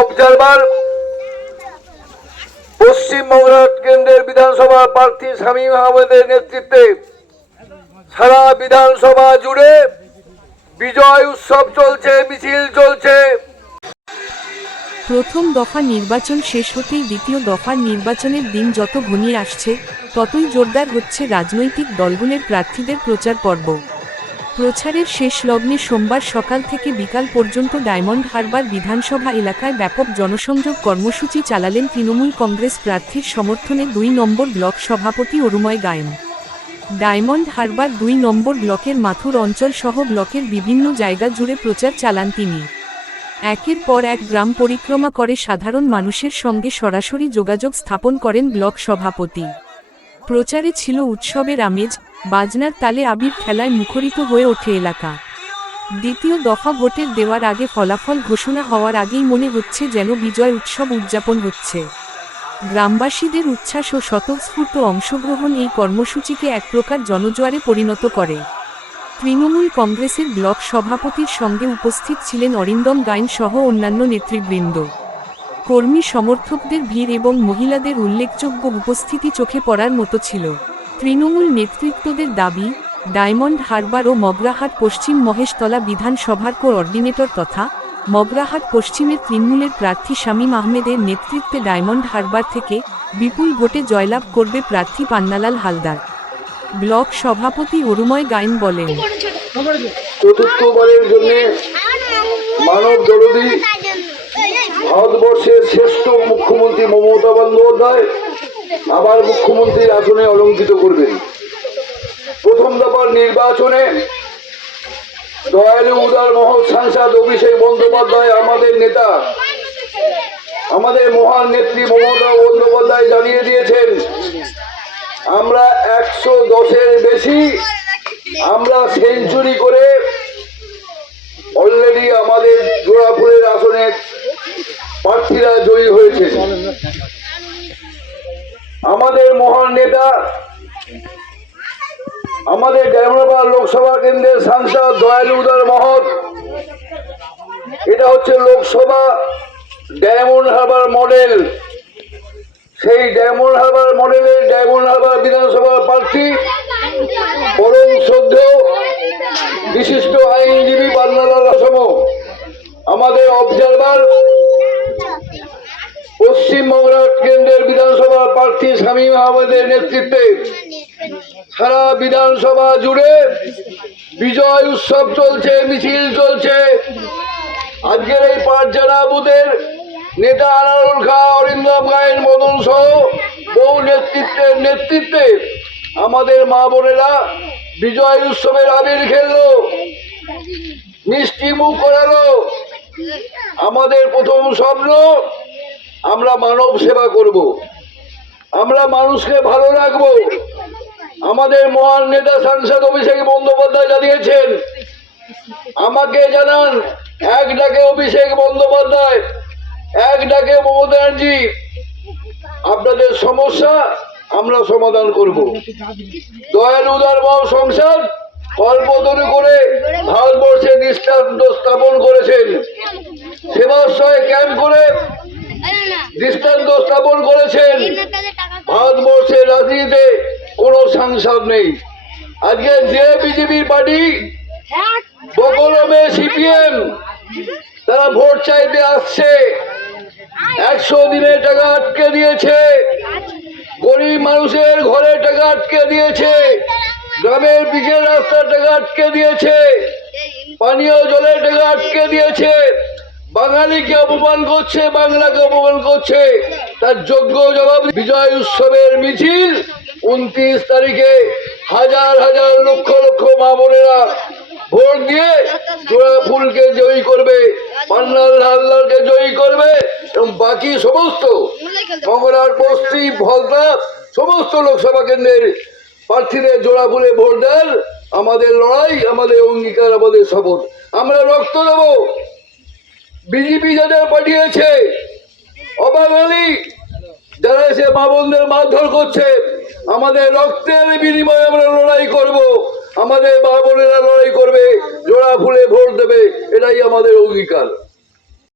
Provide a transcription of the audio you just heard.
Observer Paschimbanga কেন্দ্রের বিধানসভা প্রার্থী শামীম আহমেদের নেতৃত্বে সারা বিধানসভা জুড়ে বিজয় উৎসব চলছে, মিছিল চলছে। প্রথম দফা নির্বাচন শেষ হতেই দ্বিতীয় দফার নির্বাচনের দিন যত ঘনিয়ে আসছে ততই জোরদার হচ্ছে রাজনৈতিক দলগুলোর প্রার্থীদের প্রচার পর্ব। প্রচারের শেষ লগ্নে সোমবার সকাল থেকে বিকাল পর্যন্ত ডায়মন্ড হারবার বিধানসভা এলাকায় ব্যাপক জনসংযোগ কর্মসূচি চালালেন তৃণমূল কংগ্রেস প্রার্থীর সমর্থনে ২ নম্বর ব্লক সভাপতি অরুময় গায়েন। ডায়মন্ড হারবার ২ নম্বর ব্লকের মাথুর অঞ্চল সহ ব্লকের বিভিন্ন জায়গা জুড়ে প্রচার চালান তিনি। একের পর এক গ্রাম পরিক্রমা করে সাধারণ মানুষের সঙ্গে সরাসরি যোগাযোগ স্থাপন করেন ব্লক সভাপতি। প্রচারে ছিল উৎসবের আমেজ, বাজনার তালে আবির খেলায় মুখরিত হয়ে ওঠে এলাকা। দ্বিতীয় দফা ভোটের দেওয়ার আগে ফলাফল ঘোষণা হওয়ার আগেই মনে হচ্ছে যেন বিজয় উৎসব উদযাপন হচ্ছে। গ্রামবাসীদের উচ্ছ্বাস ও স্বতঃস্ফূর্ত অংশগ্রহণ এই কর্মসূচিকে এক প্রকার জনজোয়ারে পরিণত করে। তৃণমূল কংগ্রেসের ব্লক সভাপতির সঙ্গে উপস্থিত ছিলেন অরিন্দম গায়েন সহ অন্যান্য নেতৃবৃন্দ। কর্মী সমর্থকদের ভিড় এবং মহিলাদের উল্লেখযোগ্য উপস্থিতি চোখে পড়ার মতো ছিল। তৃণমূল নেতৃত্বদের দাবি, ডায়মন্ড হারবার ও মগরাহাট পশ্চিম মহেশতলা বিধানসভার কোঅর্ডিনেটর তথা মগরাহাট পশ্চিমের তৃণমূলের প্রার্থী শামীম আহমেদের নেতৃত্বে ডায়মন্ড হারবার থেকে বিপুল ভোটে জয়লাভ করবে প্রার্থী পান্নালাল হালদার। ব্লক সভাপতি অরুময় গায়েন বলেন, চতুর্থবারের জন্য মানব দরদী ভারতবর্ষের শ্রেষ্ঠ মুখ্যমন্ত্রী মমতা বন্দ্যোপাধ্যায় আবার মুখ্যমন্ত্রীর আসনে অলঙ্কৃত করবেন। প্রথম দফার নির্বাচনে দয়ালু উদার মহৎ সাংসদ অভিষেক বন্দ্যোপাধ্যায় আমাদের নেতা, আমাদের মহান নেত্রী মমতা বন্দ্যোপাধ্যায় জানিয়ে দিয়েছেন আমরা ১১০-এর বেশি আমরা সেঞ্চুরি করে অলরেডি আমাদের জোড়াফুলের আসনে প্রার্থীরা জয়ী হয়েছে। আমাদের মহান নেতা, আমাদের ডায়মন্ড লোকসভা কেন্দ্রের সাংসদ দয়ালু উদার মহৎ, এটা হচ্ছে লোকসভা ডায়মন্ড হারবার মডেল। সেই ডায়মন্ড হারবার মডেলের ডায়মন্ড হারবার বিধানসভার প্রার্থী পরম শ্রদ্ধেয় বিশিষ্ট আইনজীবী পান্নালাল হালদার, আমাদের অবজারভার পশ্চিমবঙ্গ কেন্দ্রের বিধানসভা প্রার্থী শামীম আহমেদের নেতৃত্বে সারা বিধানসভা জুড়ে বিজয় উৎসব চলছে, মিছিল চলছে। আজকের এই পাঁচজনা বুথের নেতা আনারুল খাঁ, অরিন্দম গায়েন, মদন সহ বহু নেতৃত্বে আমাদের মা বোনেরা বিজয় উৎসবের আবির খেললো, মিষ্টি মুখ করালো। আমাদের প্রথম স্বপ্ন আমরা মানব সেবা করব, আমরা মানুষকে ভালো রাখবো। আমাদের মহান নেতা সাংসদ অভিষেক বন্দ্যোপাধ্যায় জানিয়েছেন, আমাকে জানান এক ডাকে অভিষেক বন্দ্যোপাধ্যায়, এক ডাকে মমতা ব্যানার্জি, আপনাদের সমস্যা আমরা সমাধান করব। দয়ালু উদার মহৎ সংসদ কল্পতরু করে ভারতবর্ষে দৃষ্টান্ত স্থাপন করেছেন, সেবাশ্রয় ক্যাম্প করে দৃষ্টান্ত স্থাপন করেছেন। ভারতবর্ষের রাজনীতিতে কোনো সাংসদ নেই। আজকে যে বিজেপি পার্টি বকলমে সিপিএম তারা ভোট চাইতে আসছে, ১০০ দিনের টাকা আটকে দিয়েছে, গরিব মানুষের ঘরে টাকা আটকে দিয়েছে, গ্রামের পিচের রাস্তার টাকা আটকে দিয়েছে, পানীয় জলের টাকা আটকে দিয়েছে। বাঙালিকে অপমান করছে, বাংলাকে অপমান করছে, তার যোগ্য জবাব। বিজয় উৎসবের মিছিল ২৯ তারিখে হাজার হাজার লক্ষ লক্ষ মা বোনেরা ভোট দিয়ে জোড়াফুলকে জয়ী করবে, পান্নালাল হালদারকে জয়ী করবে এবং বাকি সমস্ত মঙ্গলার পশ্চিম ফলতা সমস্ত লোকসভা কেন্দ্রের প্রার্থীদের জোড়াফুলে ভোট দেন। আমাদের লড়াই, আমাদের অঙ্গীকার, আমাদের শপথ। আমরা রক্ত দেব। বিজেপি যাদের পাঠিয়েছে অবাঙালি যারা এসে মা বোনদের মারধর করছে, আমাদের রক্তের বিনিময়ে আমরা লড়াই করব। আমাদের মা বোনেরা লড়াই করবে, জোড়া ফুলে ভোট দেবে, এটাই আমাদের অঙ্গীকার।